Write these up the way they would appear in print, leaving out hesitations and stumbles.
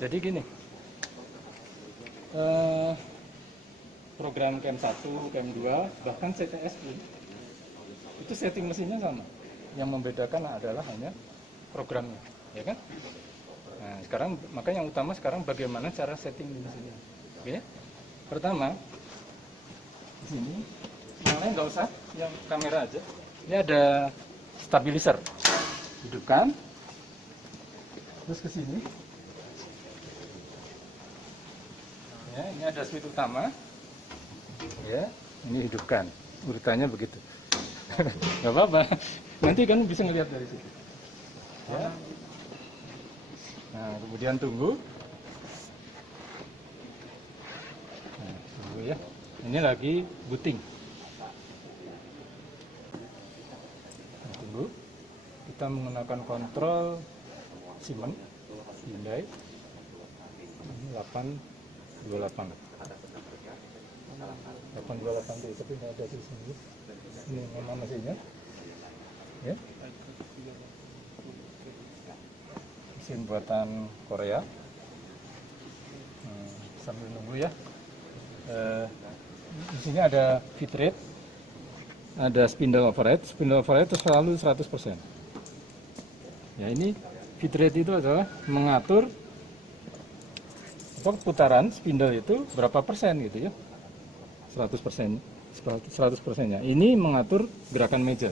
Jadi gini, program CAM 1, CAM 2, bahkan CTS pun itu setting mesinnya sama. Yang membedakan adalah hanya programnya, ya kan? Nah, sekarang maka yang utama sekarang bagaimana cara setting mesinnya. Oke. Pertama, di sini yang lain nggak usah, yang kamera aja. Ini ada stabilizer. Hidupkan. Terus ke sini. Ya, ini ada switch utama. Ya, ini hidupkan. Urutannya begitu. Gak apa-apa. Nanti kan bisa ngelihat dari situ. Ya. Nah, kemudian tunggu. Nah, tunggu ya. Ini lagi booting. Nah, tunggu. Kita menggunakan kontrol Siemens Hyundai 828. 828 itu tapi nggak ada di sini. Ini nama mesinnya. Ya. Mesin buatan Korea. Sambil nunggu ya. Di sini ada feed rate, ada spindle override. Spindle override itu selalu 100%. Ya, ini feed rate itu adalah mengatur putaran spindle itu berapa persen gitu ya. 100%. 100%-nya. Ini mengatur gerakan meja.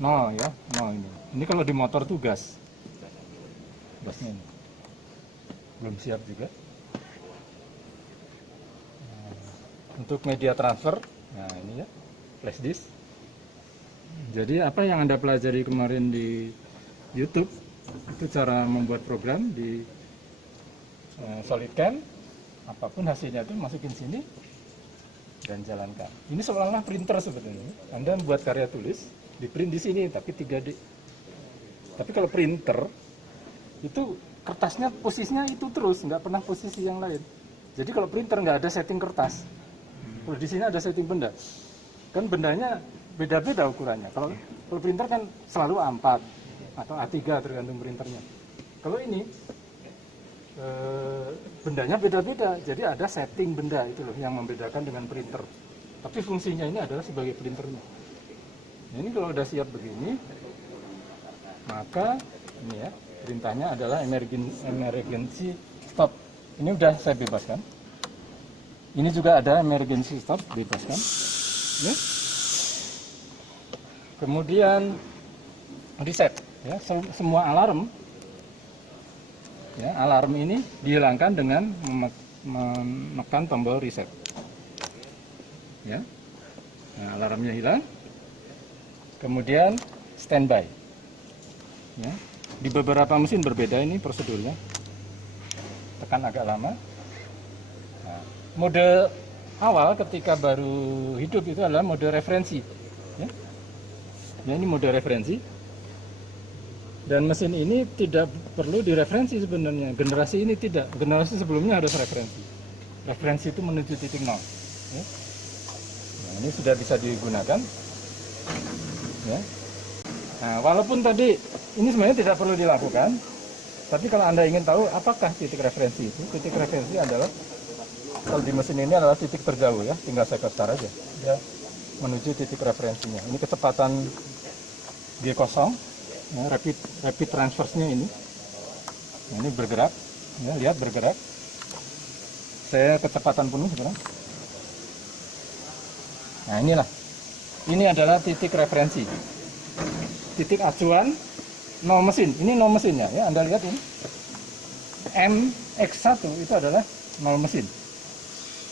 0 ya, 0 ini. Ini kalau di motor tuh gas. Gasnya ini. Belum siap juga. Nah, untuk media transfer, nah ini ya, flash disk. Jadi apa yang Anda pelajari kemarin di YouTube, itu cara membuat program di SolidCAM. Apapun hasilnya itu masukin sini dan jalankan. Ini seolah-olah printer sebetulnya. Anda membuat karya tulis, di print di sini tapi 3D. Tapi kalau printer itu kertasnya posisinya itu terus, nggak pernah posisi yang lain. Jadi kalau printer nggak ada setting kertas. Kalau di sini ada setting benda. Kan bendanya beda-beda ukurannya. Kalau printer kan selalu A4 atau A3 tergantung printernya. Kalau ini bendanya beda-beda, jadi ada setting benda itu loh yang membedakan dengan printer. Tapi fungsinya ini adalah sebagai printernya. Nah, ini kalau udah siap begini, maka ini ya perintahnya adalah emergency stop. Ini udah saya bebaskan. Ini juga ada emergency stop, bebaskan. Ini. Kemudian reset, ya semua alarm. Ya, alarm ini dihilangkan dengan menekan tombol reset. Ya, nah, alarmnya hilang. Kemudian standby. Ya, di beberapa mesin berbeda ini prosedurnya. Tekan agak lama. Nah, mode awal ketika baru hidup itu adalah mode referensi. Ya, ya ini mode referensi. Dan mesin ini tidak perlu direferensi sebenarnya. Generasi ini tidak. Generasi sebelumnya harus referensi. Referensi itu menuju titik nol. Ya. Nah, ini sudah bisa digunakan. Ya. Nah, walaupun tadi ini sebenarnya tidak perlu dilakukan, tapi kalau Anda ingin tahu apakah titik referensi itu, titik referensi adalah kalau di mesin ini adalah titik terjauh ya, tinggal saya start aja. Ya, menuju titik referensinya. Ini kecepatan G0. Ya, rapid transverse-nya ini. Nah, ini bergerak, ya, lihat bergerak. Saya kecepatan penuh sekarang. Nah, inilah. Ini adalah titik referensi. Titik acuan nol mesin. Ini nol mesinnya, ya. Anda lihat ini. MX1 itu adalah nol mesin.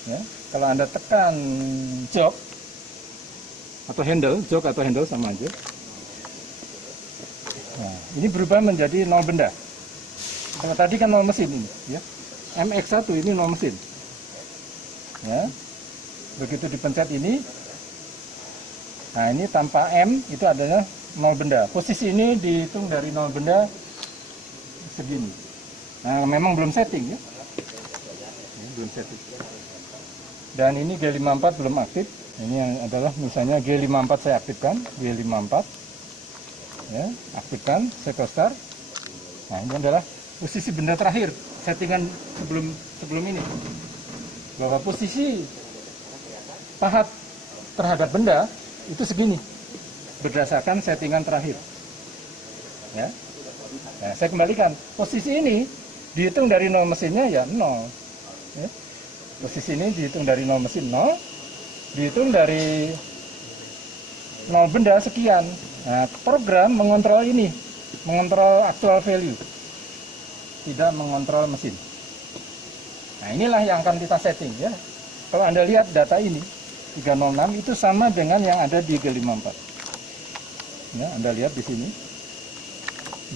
Ya, kalau Anda tekan jok atau handle, jok atau handle sama aja. Nah, ini berubah menjadi nol benda. Kalau tadi kan nol mesin ini, ya. MX1 ini nol mesin. Ya. Begitu dipencet ini, nah ini tanpa M itu adalah nol benda. Posisi ini dihitung dari nol benda segini. Nah, memang belum setting ya. Belum setting. Dan ini G54 belum aktif. Ini yang adalah misalnya G54 saya aktifkan, G54. Ya, aktifkan, saya start. Nah, ini adalah posisi benda terakhir, settingan sebelum ini, bahwa posisi pahat terhadap benda itu segini berdasarkan settingan terakhir. Ya. Nah, saya kembalikan posisi ini dihitung dari 0 mesinnya ya 0. Ya. Posisi ini dihitung dari 0 mesin 0, dihitung dari 0 benda sekian. Nah, program mengontrol ini, mengontrol actual value, tidak mengontrol mesin. Nah, inilah yang akan kita setting ya. Kalau Anda lihat data ini 306 itu sama dengan yang ada di G54. Ya, Anda lihat di sini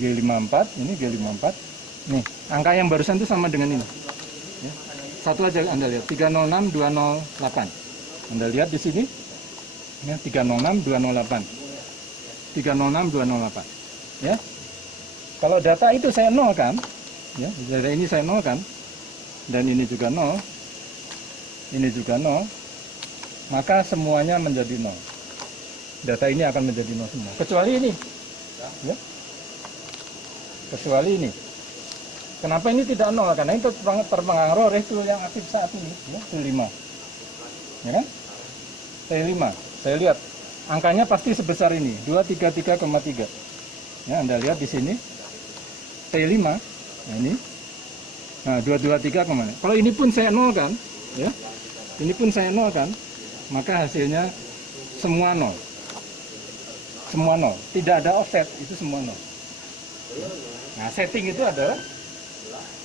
G54, ini G54. Nih, angka yang barusan itu sama dengan ini. Ya. Satu aja Anda lihat 306208. Anda lihat di sini ya, 306208. 306208. Ya. Kalau data itu saya nolkan, ya, data ini saya nolkan, dan ini juga 0, ini juga 0, maka semuanya menjadi 0. Data ini akan menjadi 0 semua, kecuali ini, ya. Kecuali ini. Kenapa ini tidak 0? Karena itu terpengaruh oleh tool yang aktif saat ini, ya, T5, ya kan? T5, saya lihat angkanya pasti sebesar ini, 233,3. Ya, Anda lihat di sini T5, nah ini, nah 223 kemana? Kalau ini pun saya nolkan, ya, ini pun saya nolkan, maka hasilnya semua 0, semua 0, tidak ada offset, itu semua 0. Nah, setting itu adalah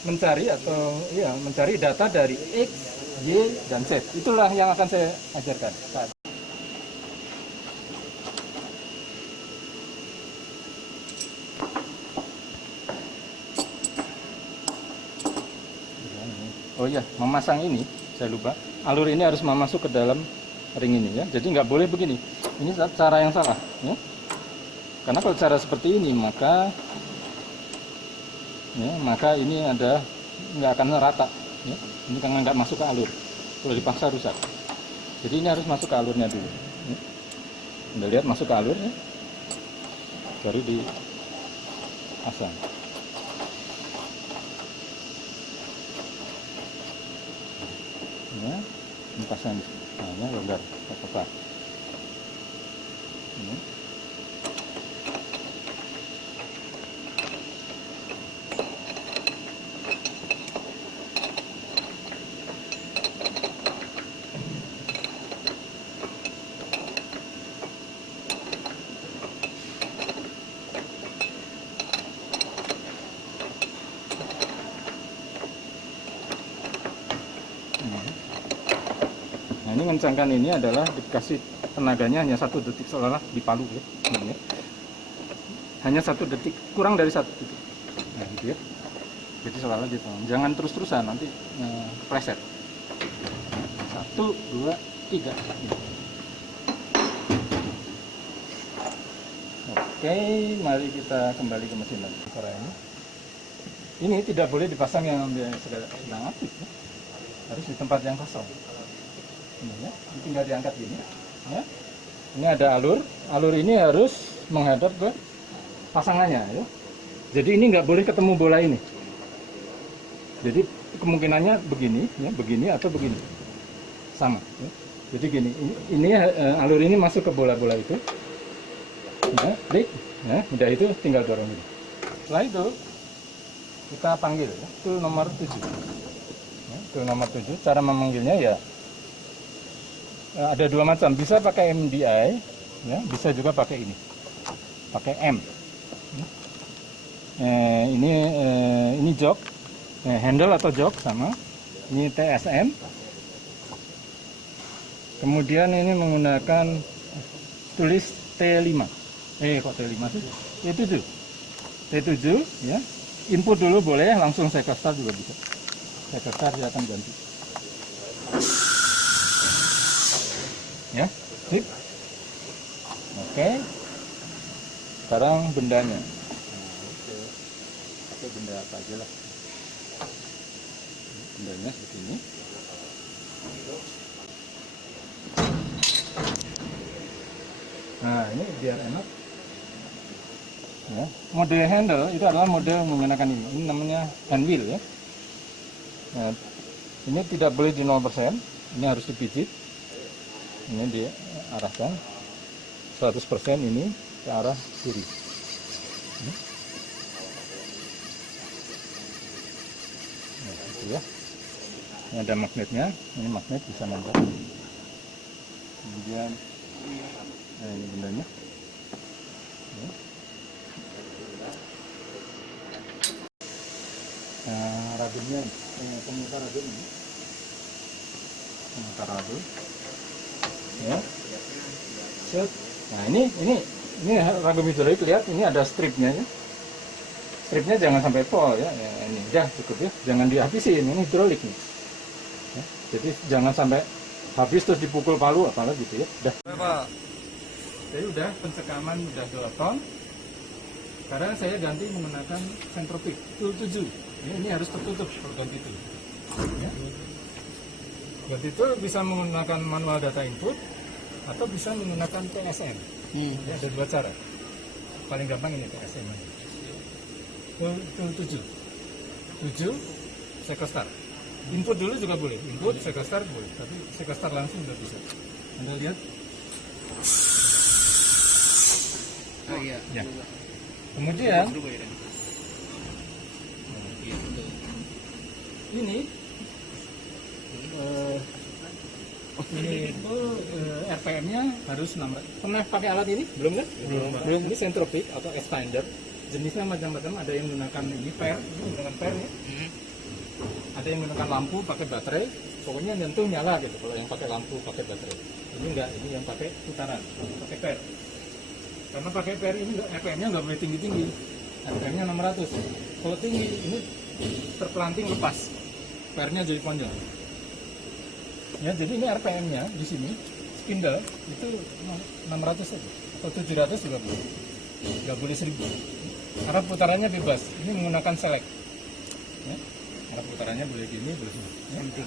mencari atau ya mencari data dari X, Y, dan Z. Itulah yang akan saya ajarkan saat. Oh iya, memasang ini saya lupa. Alur ini harus masuk ke dalam ring ini ya. Jadi nggak boleh begini. Ini cara yang salah. Ya. Karena kalau cara seperti ini maka ini ada nggak akan rata. Ya. Ini karena nggak masuk ke alur. Kalau dipaksa rusak. Jadi ini harus masuk ke alurnya dulu. Ya. Anda lihat masuk ke alur ya. Baru dipasang. Ya, ini pasang nah, longgar apa ini. Nah, ini ngencangkan ini adalah dikasih tenaganya hanya 1 detik, seolah-olah dipalu ya, sebenarnya. Hanya 1 detik, kurang dari 1 detik. Nah, gitu ya. Jadi seolah-olah gitu. Jangan terus-terusan, nanti preset. 1, 2, 3. Oke, mari kita kembali ke mesin lagi. Ini tidak boleh dipasang yang sedang aktif ya. Harus di tempat yang kosong. Ini ya, tinggal diangkat gini ya. Ini ada alur ini harus menghadap ke pasangannya ya. Jadi ini nggak boleh ketemu bola ini. Jadi kemungkinannya begini ya, begini atau begini sama ya. Jadi gini, ini alur ini masuk ke bola-bola itu ya, klik ya, udah itu tinggal dorong ini. Setelah itu kita panggil ya, tool nomor 7 ya, tool nomor 7. Cara memanggilnya ya ada 2 macam, bisa pakai MDI ya, bisa juga pakai ini, pakai M. Ini jok, handle atau jok sama. Ini TSM. Kemudian ini menggunakan tulis T5. Kok T5 sih? T7. T7 ya. Input dulu boleh, langsung saya start juga bisa. Saya start dia akan ganti. Ya, sip. Oke. Sekarang bendanya. Pakai benda apa aja lah. Bendanya seperti ini. Nah, ini biar enak. Ya. Mode handle itu adalah mode menggunakan ini namanya hand wheel ya. Nah, ini tidak boleh di 0%, ini harus dipijit. Ini diarahkan 100% ini ke arah kiri. Nah, itu ya. Ini ada magnetnya, ini magnet bisa nempel. Kemudian ini bendanya. Ya. Nah, rabinnya, pemutar rabin ini. Pemutar rabin. Ya. Set. Nah, ini ragam hidrolik, lihat ini ada stripnya ya. Stripnya jangan sampai pol ya. Ini udah cukup ya. Jangan dihabisin, ini hidrolik nih. Ya. Jadi jangan sampai habis terus dipukul palu apalah gitu ya. Udah. Pak. Jadi udah pencekaman udah 2 ton. Sekarang saya ganti menggunakan Centropic tool 7. Ini harus tertutup kalau ganti tool. Ya. Ganti tool bisa menggunakan manual data input atau bisa menggunakan PSM. Ya, ada 2 cara. Paling gampang ini PSM. Tool 7. 7 sekostar. Input dulu juga boleh. Input sekostar boleh, tapi sekostar langsung nggak bisa. Anda lihat. Oh iya. Ya. Kemudian ini itu RPM-nya harus 600. Pernah pakai alat ini? Belum kan? Belum. Ini Centropic atau expander. Jenisnya macam-macam. Ada yang menggunakan ini per, menggunakan per ya. Ada yang menggunakan lampu pakai baterai. Pokoknya nyentuh nyala gitu. Kalau yang pakai lampu pakai baterai. Ini enggak. Ini yang pakai putaran, pakai per. Karena pakai per ini RPM-nya nggak boleh tinggi-tinggi. RPM-nya 600. Kalau tinggi ini terpelanting lepas. Per-nya jadi panjang. Ya, jadi ini RPM-nya di sini spindle itu 600 saja atau 700 juga boleh. Nggak boleh 1000. Arah putarannya bebas. Ini menggunakan select. Ya. Arah putarannya boleh gini, boleh gini. Ya. M3.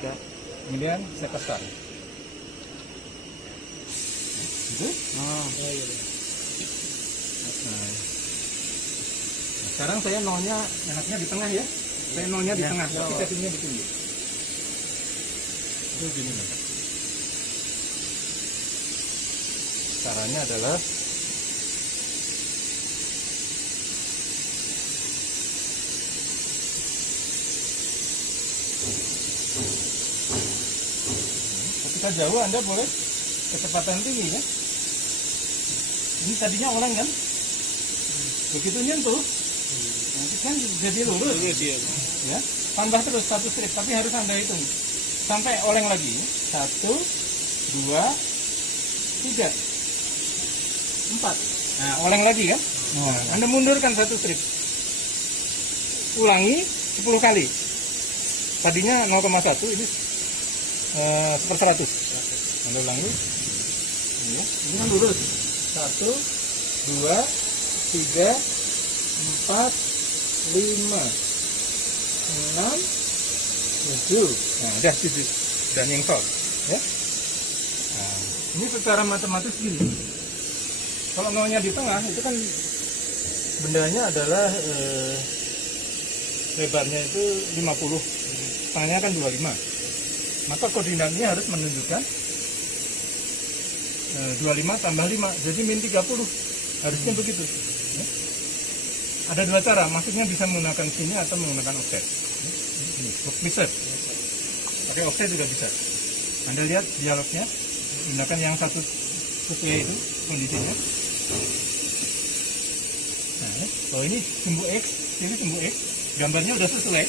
Kemudian sekostar. Gitu? Oh iya. Nah, sekarang saya nolnya enaknya di tengah ya. Saya nolnya di tengah, tapi settingnya di pinggir. Itu gini loh. Caranya adalah ketika jauh Anda boleh kecepatan tinggi ya. Ini tadinya oleng kan? Begitu nyentuh, nanti kan jadi lurus. Ya, tambah terus 1 strip, tapi harus Anda hitung sampai oleng lagi. 1, 2, 3, 4. Nah, oleng lagi kan? Nah, Anda mundurkan 1 strip. Ulangi 10 kali. Tadinya 0,1, ini 1/100. Anda ulangi. Ini kan lurus. 1, 2, 3, 4, 5, 6, 7. Nah, udah 7. Dan nyengkol. Ya. Nah, ini secara matematis gini. Kalau nolnya di tengah, itu kan bendanya adalah lebarnya itu 50. Setengahnya kan 25. Maka koordinatnya harus menunjukkan 25 tambah 5, jadi min 30. Harusnya begitu. Ya. Ada 2 cara, maksudnya bisa menggunakan sini atau menggunakan offset. Ini, bisa. Pakai offset juga bisa. Anda lihat dialognya, gunakan yang satu sesuai itu kondisinya. Nah, kalau ini sumbu X, ini sumbu X, gambarnya udah sesuai.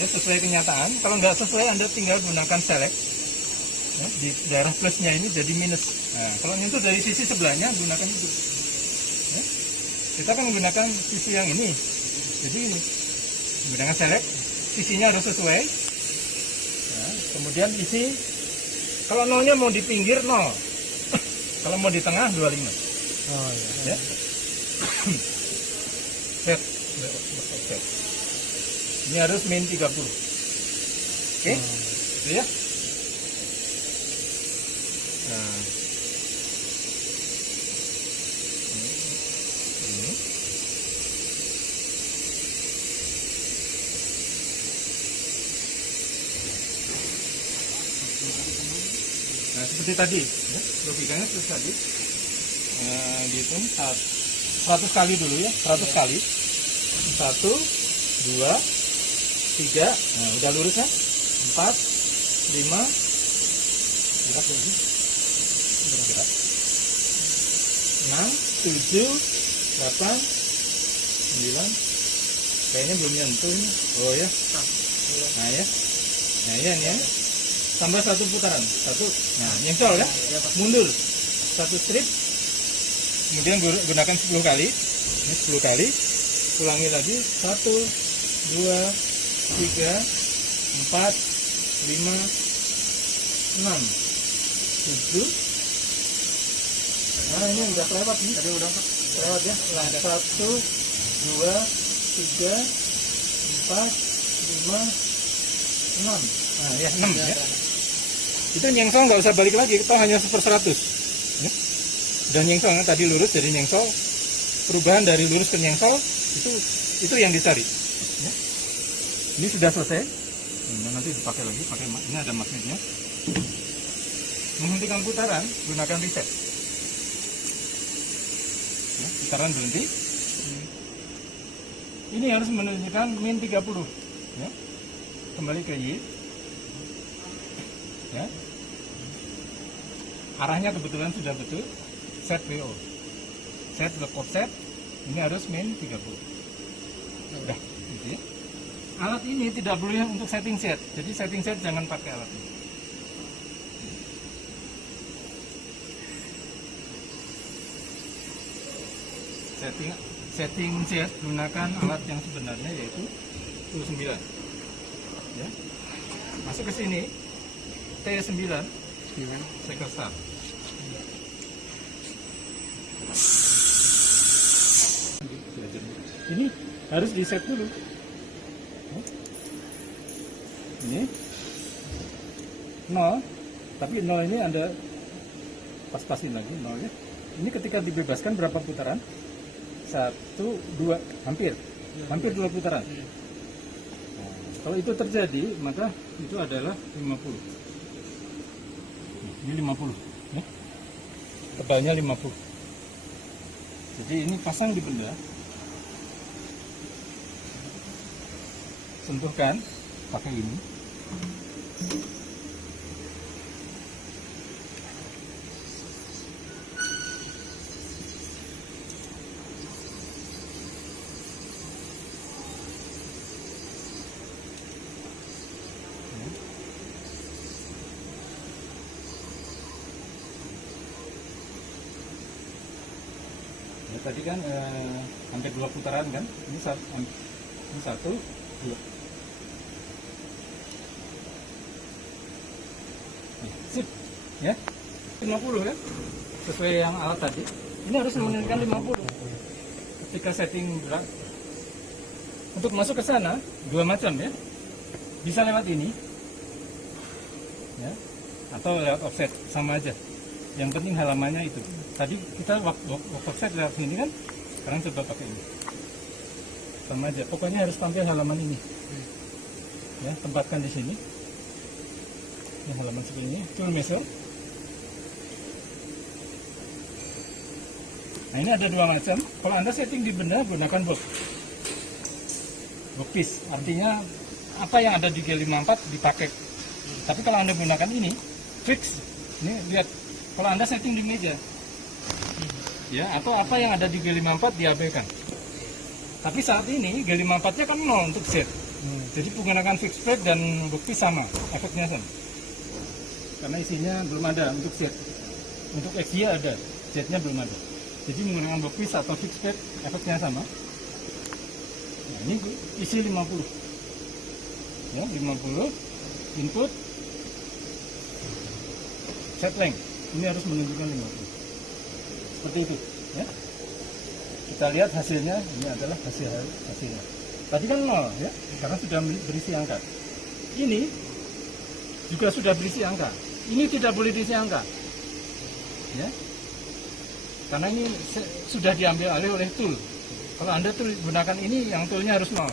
Ya, sesuai kenyataan. Kalau nggak sesuai, Anda tinggal gunakan select. Ya, di daerah plusnya ini jadi minus. Nah, kalau nyentuh dari sisi sebelahnya, gunakan itu. Ya. Kita kan menggunakan sisi yang ini. Jadi ini, menggunakan select, sisinya harus sesuai. Ya, kemudian isi, kalau nolnya mau di pinggir 0. Kalau mau di tengah 25. Oh iya. Ya. Set. Ini harus min 30. Oke? Itu ya. Nah. Ini. seperti tadi, ya. Logikanya seperti tadi. Dihitung 100 kali dulu ya, 100 kali. 1, 2, 3, nah udah lurus kan? 4, 5, gerak lagi, gerak. 6, 7, 8, 9, kayaknya belum nyentuh ini. Oh ya, nah ya, nah ya nih ya. Tambah 1 putaran, 1, nah nyencol ya, mundur 1 strip, kemudian gunakan 10 kali, ini 10 kali, ulangi lagi 1, 2, 3, 4, 5, 6, 7. Nah ini udah kelewat nih, tadi udah kelewat ya. 1, 2, 3, 4, 5, 6. Nah ya 6 ya. Itu nyengsol nggak usah balik lagi, kita hanya 1/100 ya. Dan nyengsolnya tadi lurus, jadi nyengsol, perubahan dari lurus ke nyengsol itu yang dicari ya. Ini sudah selesai. Nah, nanti dipakai lagi, ini ada magnetnya. Menghentikan putaran gunakan reset ya, putaran berhenti. Ini harus menunjukkan min 30 ya. Kembali ke Y ya. Arahnya kebetulan sudah betul. Set WO, set block offset, ini harus min 30. Udah gitu ya. Alat ini tidak boleh untuk setting set, jadi setting set jangan pakai alat ini. Setting set gunakan alat yang sebenarnya, yaitu 29 ya. Masuk ke sini, T9 cycle start. Ini harus di set dulu. Ini 0, tapi 0 ini Anda pas-pasin lagi 0 ya. Ini ketika dibebaskan berapa putaran? 1, 2, hampir 2 putaran. Nah, kalau itu terjadi, maka itu adalah 50. Ini 50 ya. Tebalnya 50. Jadi ini pasang di benda, sentuhkan pakai ini. Ya, tadi kan hampir 2 putaran kan? Ini 1, 2. Sip ya, 50 ya, sesuai yang alat tadi. Ini harus menunjukkan 50 ketika setting berat. Untuk masuk ke sana 2 macam ya, bisa lewat ini ya, atau lewat offset, sama aja, yang penting halamannya itu. Tadi kita waktu offset lewat sini kan, sekarang coba pakai ini, sama aja, pokoknya harus tampil halaman ini ya. Tempatkan di sini. Ini halaman seperti ini, tool measure. Nah ini ada 2 macam. Kalau Anda setting di benda, gunakan workpiece. Artinya apa yang ada di G54 dipakai. Tapi kalau Anda gunakan ini, fix. Ini lihat, kalau Anda setting di meja, ya, atau apa yang ada di G54 diabaikan. Tapi saat ini G54-nya kan 0 untuk Z. Jadi menggunakan fixed plate dan workpiece sama, efeknya sama. Karena isinya belum ada untuk Z. Untuk XY ada, Z-nya belum ada. Jadi menggunakan workpiece atau fixed plate, efeknya sama. Nah, ini isi 50 ya, 50 input set length. Ini harus menunjukkan 50 seperti itu ya. Kita lihat hasilnya. Ini adalah hasilnya. Tadi kan 0 ya, karena sudah berisi angka. Ini juga sudah berisi angka. Ini tidak boleh diisi angka ya, karena ini sudah diambil alih oleh tool. Kalau Anda gunakan ini, yang toolnya harus 0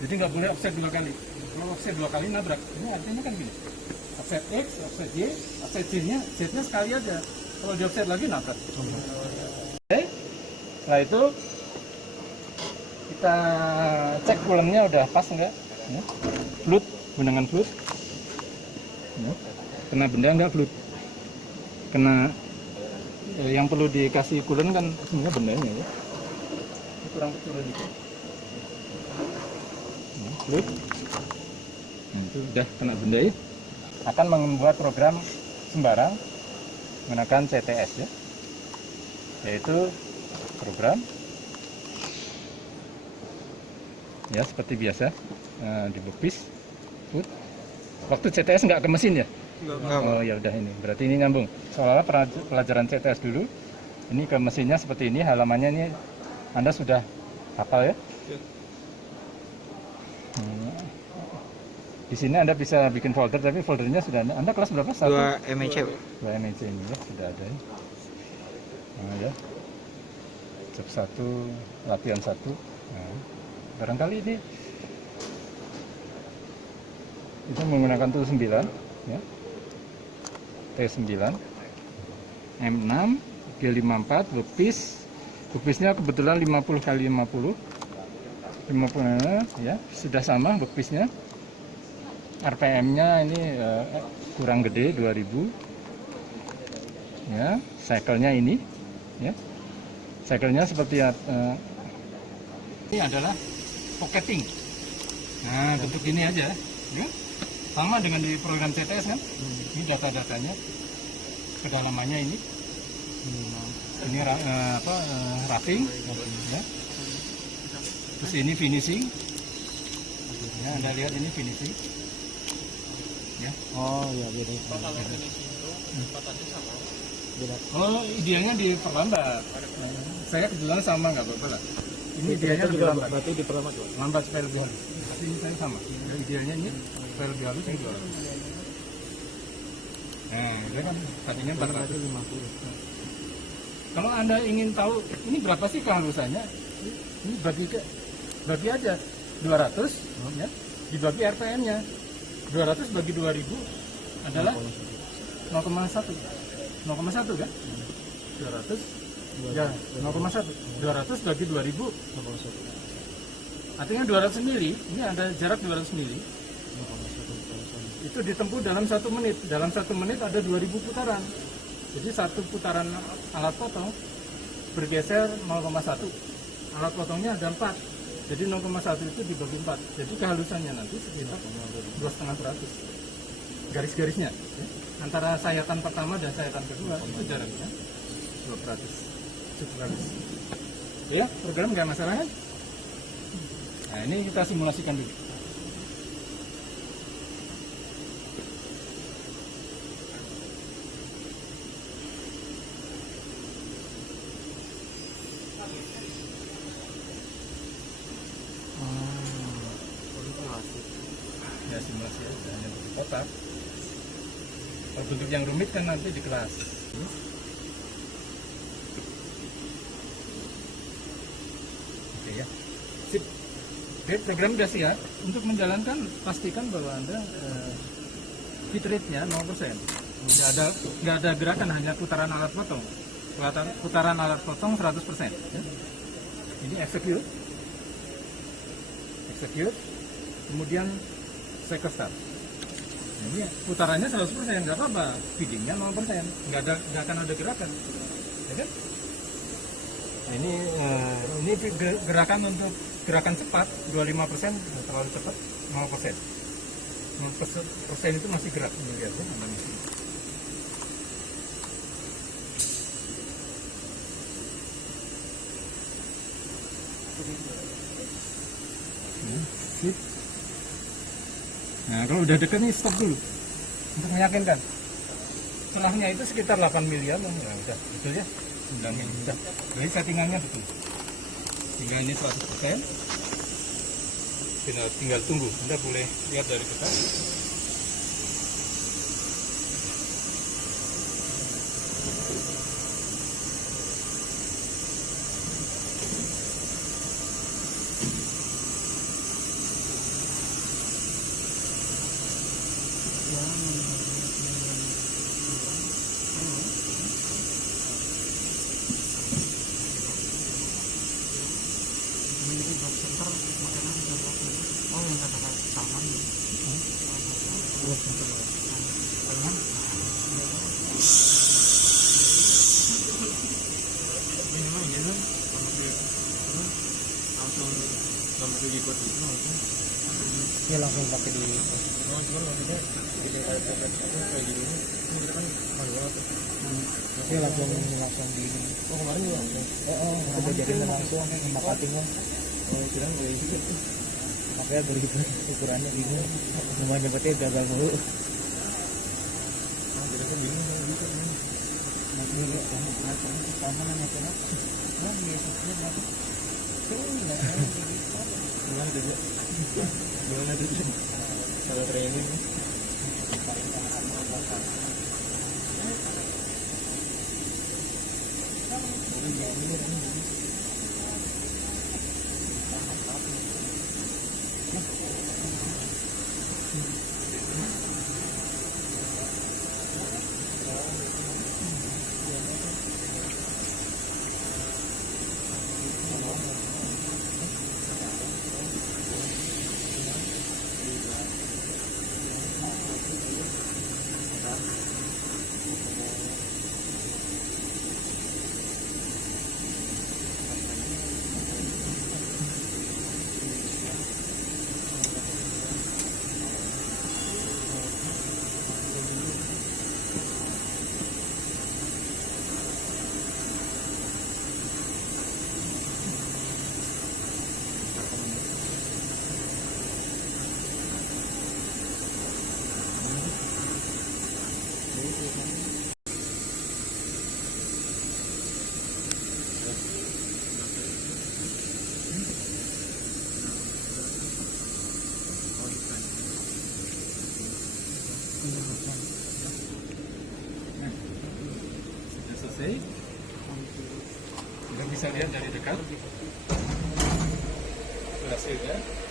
Jadi nggak boleh offset 2 kali. Kalau offset 2 kali nabrak. Ini artinya kan gini. Offset X, offset Y, offset Z-nya sekali aja. Kalau di offset lagi nabrak. Oke. Setelah itu kita cek kulemnya udah pas enggak. Ya. Fluid, gunakan fluid. Ya. Kena benda enggak fluid. Kena yang perlu dikasih coolant kan sebenarnya bendanya ya. Ini kurang kecil dikit. Fluid. Nah, itu udah kena benda ya. Akan membuat program sembarang menggunakan CTS ya. Yaitu program ya seperti biasa di bookpiece. Waktu CTS nggak ke mesin ya? Enggak. Oh ya udah ini. Berarti ini nyambung. Soalnya pelajaran CTS dulu. Ini ke mesinnya seperti ini. Halamannya ini Anda sudah hafal ya? Di sini Anda bisa bikin folder, tapi foldernya sudah ada. Anda kelas berapa? 2 MEC. 2 MEC ini ya, sudah ada ya. Nah, ya. Job 1, latihan 1. Nah, barangkali ini itu menggunakan tool 9 ya. T9, M6, G54, bookpiece. Bookpiece-nya kebetulan 50 kali 50. 50 ya, sudah sama bookpiece-nya. RPM-nya ini kurang gede 2000 ya. Cycle-nya ini ya, cycle-nya seperti ini adalah pocketing. Nah bentuk ini aja ya. Sama dengan di program CTS kan. Ini data-datanya, kedalamannya ini wrapping ya. Terus ini finishing ya, Anda lihat ini finishing ya. Oh iya, beda. Beda. Oh idealnya diperlambat. Saya kebetulan sama nggak apa-apa lah. Ini idealnya juga diperlambat. berarti diperlambat, Pak. Lambat supaya lebih halus. Tapi ini saya sama. Ya, idealnya ini supaya lebih halus yang 200. Nah, ini kan tadinya 400. 50. Kalau Anda ingin tahu ini berapa sih kehalusannya, ini bagi aja 200 ya, dibagi RPM-nya. 200 bagi 2000 adalah 0,1. 0,1 kan? 200 ya 0,1. 200 bagi 2000 artinya 200 mili. Ini ada jarak 200 mili. Itu ditempuh dalam 1 menit. Dalam 1 menit ada 2000 putaran. Jadi satu putaran alat potong bergeser 0,1. Alat potongnya ada 4. Jadi 0,1 itu dibagi 4. Jadi kehalusannya nanti sekitar 2,5%. Garis-garisnya ya. Antara sayatan pertama dan sayatan kedua itu jaraknya 2%. Ya, program nggak masalah kan? Nah, ini kita simulasikan dulu. Ya simulasi aja, hanya bentuk kotak. Kalau bentuk yang rumit kan nanti di kelas. Oke ya. Sip. Oke, program sudah siap. Untuk menjalankan pastikan bahwa Anda fit rate-nya 0%. Nggak ada gerakan, hanya putaran alat potong. Putaran alat potong 100%. Ya. Ini execute. Kemudian cycle start. Ini putarannya 100%, nggak apa-apa. Feedingnya 0%, nggak akan ada gerakan. Ya kan? Nah, ini gerakan untuk gerakan cepat 25%, terlalu cepat 0%. 0% itu masih gerak. Ini lihat ya, sip. Nah kalau udah deket nih stop dulu untuk meyakinkan. Celahnya itu sekitar 8 miliar ya udah betul ya, 9 miliar udah. Jadi settingannya betul. Tinggal ini 100%. Tinggal tunggu. Anda boleh lihat dari dekat. Ini box center makanan ada oh yang katakan salmon box center salmon ini memang ya kan langsung ikut itu ya langsung pakai di oh cuma maksudnya di kayak kayak gini ini kita kan manual tuh tapi langsung di oh kemarin juga langsung aku belajarin langsung sama cuttingnya oh kira kayak gitu makanya baru gitu ukurannya bingung cuma nyebutnya gagal mulu jadi aku bingung kalau bisa masih lihat sama namanya nah biasanya apa gimana tuh gimana tuh kalau training Sudah selesai. Kita bisa lihat dari dekat hasilnya.